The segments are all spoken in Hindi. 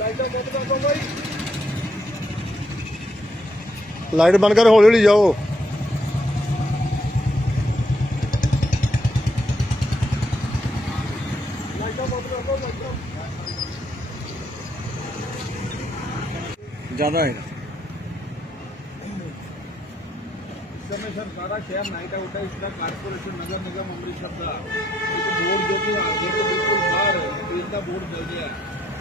लाइट बंद कर हौली हौली जाओ ज्यादा है सारा शहर नाइट आउट है इसका कारपोरेशन नगर निगम अमृतसर का बोर्ड जो कि आगे बिल्कुल बाहर है तो इसका बोर्ड जल गया है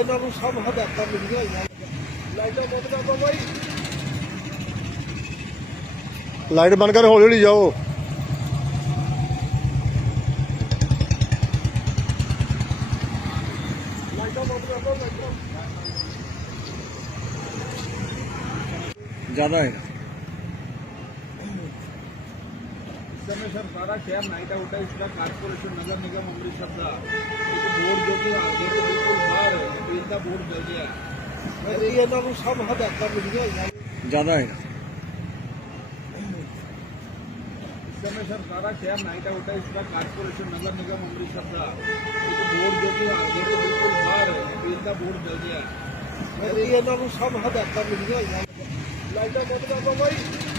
ਇਹਨਾਂ ਨੂੰ ਸਭ ਲਾਈਟਾਂ నాకు సభ దక్కర్లేదు ਲਾਈਟ ਬੰਦ ਕਰ ਹੌਲੀ ਹੌਲੀ ਜਾਓ ਜ਼ਿਆਦਾ ਹੈ कमिश्नर सारा शहर नाइट आउट है इसका कारपोरेशन नगर निगम अमृतसर का बोर्ड जो कि बिल्कुल बोर्ड तो जल गया ज़्यादा है इस समय सर सारा शहर नाइट आउट है इसका कारपोरेशन नगर निगम अमृतसर का बोर्ड जो कि बिल्कुल बाहर है बिल तो बोर्ड जल गया है ये ना सब हद कर लाइटा बंद कर दो भाई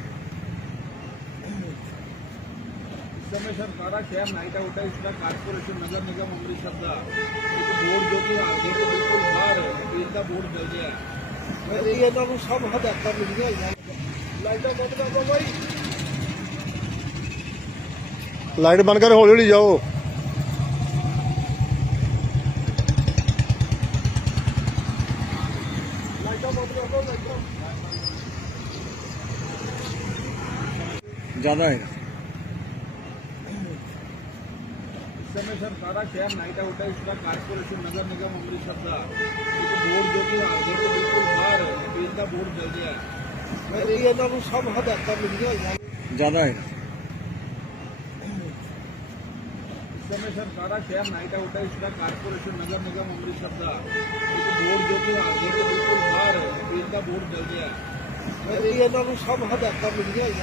ਦਮੇਸ਼ਰ ਸਾਰਾ ਸ਼ਹਿਰ ਨਾਈਟ ਆਊਟ ਹੈ ਇਸ ਦਾ ਕਾਰਪੋਰੇਸ਼ਨ ਨਗਰ ਨਿਗਮ ਅੰਮ੍ਰਿਤਸਰ ਦਾ ਇੱਕ ਬੋਰਡ ਜੋ ਕਿ ਹਾਲਦੇ ਦੇ ਬਿਲਕੁਲ ਬਾਹਰ ਇਸ ਦਾ ਬੋਰਡ ਜਲ ਗਿਆ ਹੈ ਮੈਂ ਇਹ ਇਹਨਾਂ ਨੂੰ ਸਭ ਹਦਾਇਤਾਂ ਮਿਲੀਆਂ ਹੋਈਆਂ ਲਾਈਟਾਂ ਬੰਦ ਕਰ ਦੋ ਬਾਈ ਲਾਈਟ ਬੰਦ ਕਰ ਹੌਲੀ ਹੌਲੀ ਜਾਓ ਜਿਆਦਾ है शहर ಮಾಡೋಕ್ಕೆ ನೈಟ್ है उसका कारपोरेशन नगर निगम अमृतसर का एक बोर्ड जो कि तो बिल्कुल बाहर है इसका का बोर्ड जल गया है ये ਇਹਨਾਂ ਨੂੰ ਸਭ ਹਦਾਇਤਾਂ ਮਿਲੀਆਂ ਹੋਈਆਂ ਜ਼ਿਆਦਾ ਹੈ सारा शहर नाइट आउट है उसका कारपोरेशन नगर निगम अमृतसर का एक बोर्ड जो कि तो बिल्कुल बाहर है इसका बोर्ड जल गया है ये ਇਹਨਾਂ ਨੂੰ ਸਭ ਹਦਾਇਤਾਂ